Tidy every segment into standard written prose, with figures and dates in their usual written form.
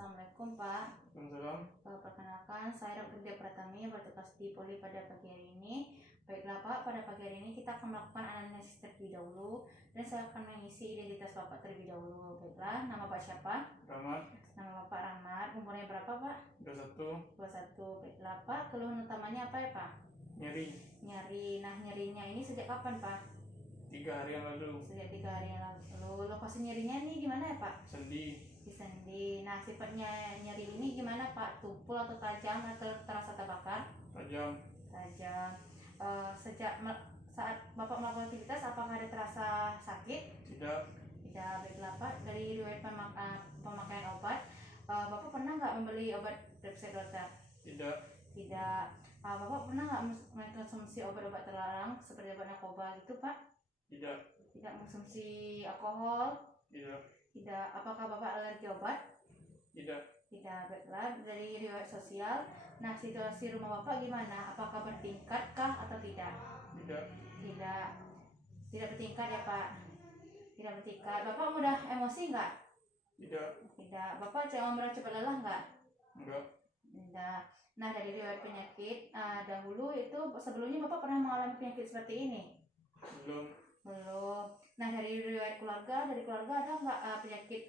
Assalamualaikum Pak. Waalaikumsalam. Perkenalkan saya Dr. Dia Pratami bertugas di Poli pada pagi hari ini. Baiklah Pak, pada pagi hari ini kita akan melakukan analisis terlebih dahulu dan saya akan mengisi identitas Bapak terlebih dahulu. Baiklah, nama Pak siapa? Rahmat. Nama Bapak Rahmat. Umurnya berapa Pak? 21. 21. Baiklah Pak, keluhan utamanya apa ya Pak? Nyeri. Nyeri. Nah, nyerinya ini sejak kapan Pak? 3 hari yang lalu. Sejak 3 hari yang lalu. Lokasi nyerinya ini gimana ya Pak? Sendi. Di sendi. Nah, sifatnya nyeri ini gimana Pak? Tumpul atau tajam atau terasa terbakar? Tajam. Tajam. Saat Bapak melakukan aktivitas, apakah ada terasa sakit? Tidak. Tidak. Baiklah Pak, dari riwayat pemakaian obat, Bapak pernah nggak membeli obat resep dokter? Tidak. Tidak. Bapak pernah nggak mengkonsumsi obat-obat terlarang seperti obat narkoba gitu Pak? Tidak. Tidak mengkonsumsi alkohol? Tidak. Tidak. Apakah Bapak alergi obat? Tidak. Tidak. Baiklah, dari riwayat sosial. Nah, situasi rumah Bapak gimana? Apakah bertingkat kah atau tidak? Tidak. Tidak. Tidak bertingkat ya Pak? Tidak bertingkat. Bapak mudah emosi nggak? Tidak. Tidak. Bapak merasa cepat lelah nggak? Enggak. Tidak. Nah, dari riwayat penyakit dahulu itu sebelumnya Bapak pernah mengalami penyakit seperti ini? Belum. Belum. Nah, dari riwayat keluarga, ada nggak penyakit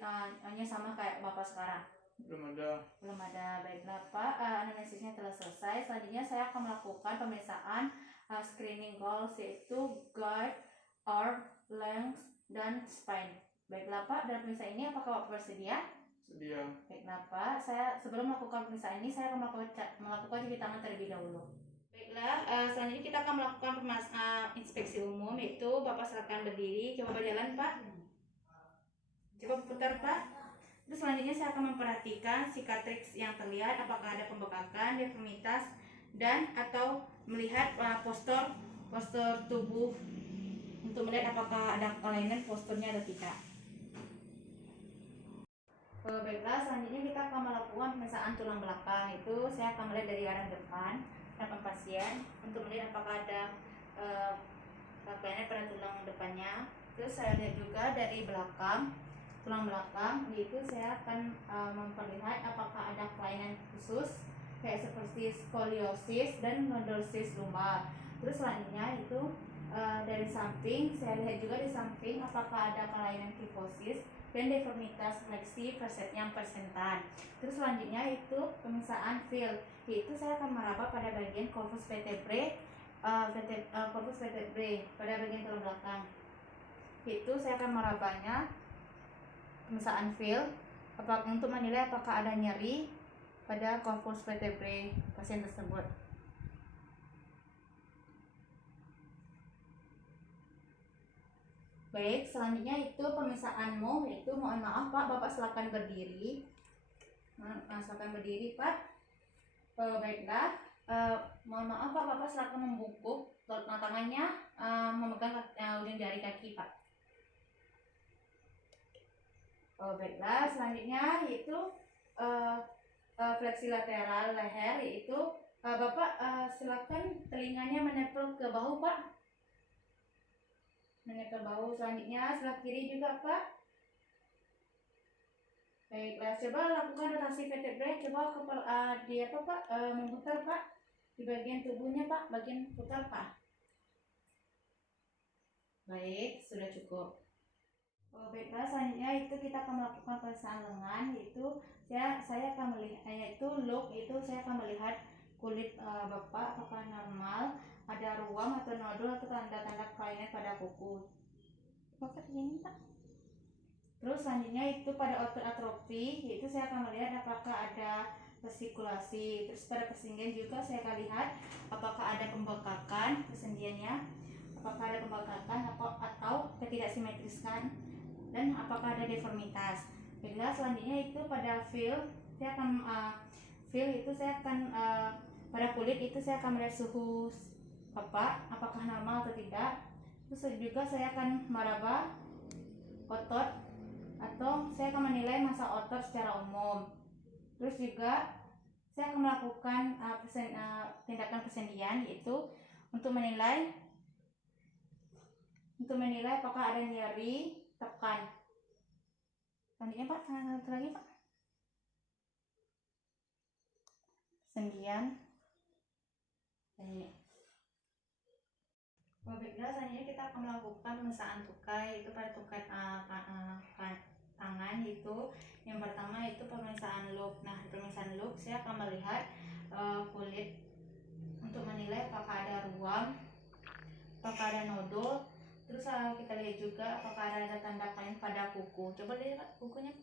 sama kayak Bapak sekarang? Belum ada. Belum ada. Baiklah Pak, analisisnya telah selesai. Selanjutnya saya akan melakukan pemeriksaan screening goals, yaitu guide, arm, length, dan spine. Baiklah Pak, dalam pemeriksaan ini apakah Bapak bersedia? Sedia. Baiklah Pak, saya sebelum melakukan pemeriksaan ini saya akan melakukan cuci tangan terlebih dahulu. Baiklah, selanjutnya kita akan melakukan inspeksi umum, yaitu Bapak silakan berdiri, coba berjalan Pak. Coba putar Pak. Terus selanjutnya saya akan memperhatikan sicatrix yang terlihat, apakah ada pembekakan, deformitas, dan atau melihat postur tubuh untuk melihat apakah ada kelainan posturnya atau tidak. Baiklah, selanjutnya kita akan melakukan pemeriksaan tulang belakang. Itu saya akan melihat dari arah depan pasien untuk melihat apakah ada kelainan pada tulang depannya. Terus saya lihat juga dari belakang, tulang belakang, yaitu saya akan memperlihat apakah ada kelainan khusus kayak seperti skoliosis dan lordosis lumbar. Terus selanjutnya itu dari samping, saya lihat juga di samping apakah ada kelainan kifosis dan deformitas fleksi yang persentan. Terus selanjutnya itu pemeriksaan feel, yaitu saya akan meraba pada bagian corpus vertebrae, pada bagian tulang belakang. Itu saya akan merabanya, pemeriksaan feel, untuk menilai apakah ada nyeri pada corpus vertebrae pasien tersebut. Baik, selanjutnya itu pemeriksaanmu, yaitu mohon maaf Pak, Bapak silakan berdiri. Silakan berdiri Pak. Baiklah, mohon maaf Pak, Bapak silakan membungkuk tangannya, memegang ujung jari kaki Pak. Baiklah, selanjutnya yaitu fleksi lateral leher, yaitu Bapak silakan telinganya menempel ke bahu Pak. Menempel bahu. Selanjutnya sebelah kiri juga Pak. Baiklah, coba lakukan rotasi vertebrae, coba Pak memutar Pak di bagian tubuhnya Pak, bagian putar Pak. Baik, sudah cukup. Baiklah, selanjutnya itu kita akan melakukan pemeriksaan lengan, yaitu saya akan melihat, yaitu look, itu saya akan melihat kulit Bapak apakah normal, ada ruam atau nodul atau tanda-tanda kelainan pada kuku. Bapak ini Pak. Terus selanjutnya itu pada otot atrofi, yaitu saya akan melihat apakah ada resikulasi. Terus pada persendian juga saya akan lihat apakah ada pembekakan persendiannya, apakah ada pembekakan atau ketidaksimetriskan, dan apakah ada deformitas. Bila selanjutnya itu pada feel, saya akan pada kulit itu saya akan melihat suhu Bapak apakah normal atau tidak. Terus juga saya akan meraba otot atau saya akan menilai massa otot secara umum. Terus juga saya akan melakukan tindakan persendian, yaitu untuk menilai apakah ada nyeri, tekan. Selanjutnya Pak, satu lagi Pak. persendian. Baiklah, selanjutnya kita akan melakukan pemeriksaan tukai itu pada tukai tangan itu. Yang pertama itu pemeriksaan look. Nah, di pemeriksaan look saya akan melihat kulit untuk menilai apakah ada ruam, apakah ada nodul. Terus kita lihat juga apakah ada tanda kain pada kuku. Coba lihat kukunya.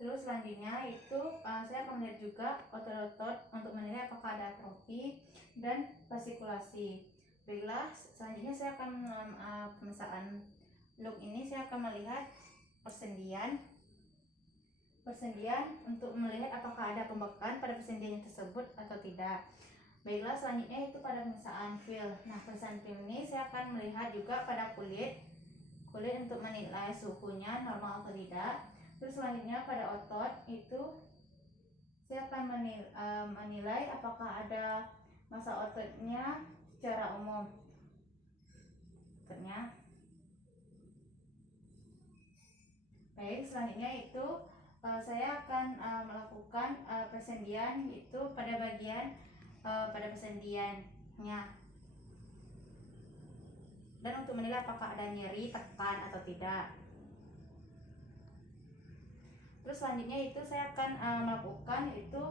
Terus selanjutnya itu saya akan melihat juga otot-otot untuk menilai apakah ada atrofi dan fasikulasi. Baiklah, selanjutnya saya akan pemeriksaan look ini saya akan melihat persendian untuk melihat apakah ada pembekakan pada persendian tersebut atau tidak. Baiklah, selanjutnya itu pada pemeriksaan feel. Nah, pemeriksaan feel ini saya akan melihat juga pada kulit untuk menilai suhunya normal atau tidak. Terus selanjutnya pada otot itu saya akan menilai apakah ada massa ototnya secara umum. Baik, selanjutnya itu saya akan melakukan persendian itu pada bagian pada persendiannya, dan untuk menilai apakah ada nyeri, tekan atau tidak. Terus selanjutnya itu saya akan melakukan itu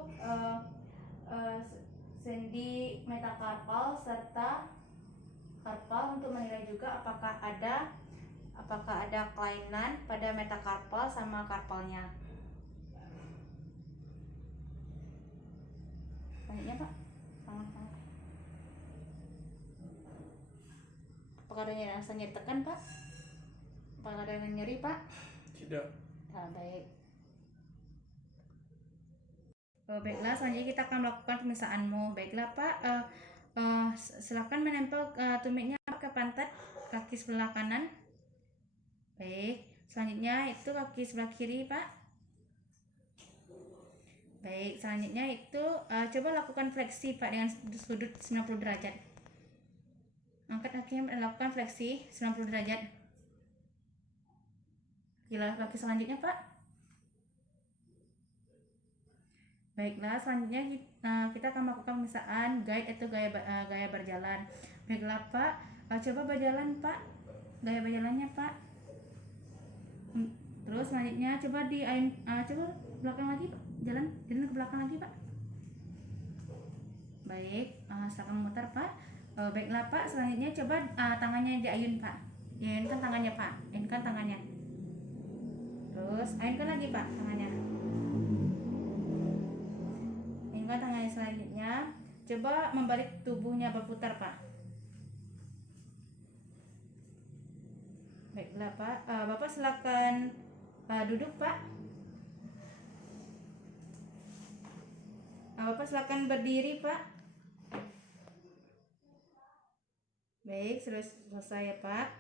sendi metakarpal serta karpal untuk menilai juga apakah ada kelainan pada metakarpal sama karpalnya. Selanjutnya Pak, tangan. Apakah ada rasa nyeri tekan Pak? Apakah ada nyeri Pak? Tidak. Nah, baik. Baiklah, selanjutnya kita akan melakukan pemeriksaanmu. Baiklah Pak, silakan menempel tumitnya ke pantat kaki sebelah kanan. Baik, selanjutnya itu kaki sebelah kiri Pak. Baik, selanjutnya itu coba lakukan fleksi Pak dengan sudut 90 derajat. Angkat kakinya, lakukan fleksi 90 derajat. Kaki selanjutnya Pak. Baiklah, selanjutnya kita akan melakukan pemeriksaan guide atau gaya berjalan. Baiklah Pak, coba berjalan Pak, gaya berjalannya Pak. Terus selanjutnya coba coba belakang lagi Pak, jalan ke belakang lagi Pak. Baik, silakan memutar Pak. Baiklah Pak, selanjutnya coba tangannya diayun Pak, ayunkan tangannya Pak, ayunkan tangannya. Terus ayunkan lagi Pak tangannya. Tangannya selanjutnya coba membalik tubuhnya berputar Pak. Baiklah Pak, Bapak silakan duduk Pak. Bapak silakan berdiri Pak. Baik, selesai ya Pak.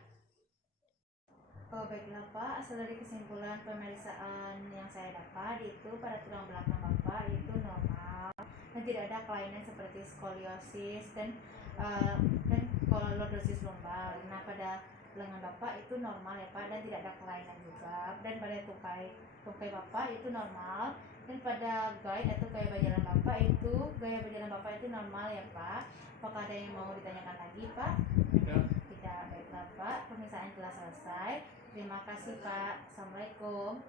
Baiklah Pak, asal dari kesimpulan pemeriksaan yang saya dapat itu pada tulang belakang Bapak itu normal dan tidak ada kelainan seperti skoliosis dan lordosis lumbar. Nah, pada lengan Bapak itu normal ya Pak, dan tidak ada kelainan juga. Dan pada tungkai Bapak itu normal, dan pada guide atau gaya berjalan Bapak itu normal ya Pak. Apakah ada yang mau ditanyakan lagi Pak? Tidak. Tidak. Baiklah Pak, pemeriksaan telah selesai. Terima kasih Pak. Assalamualaikum.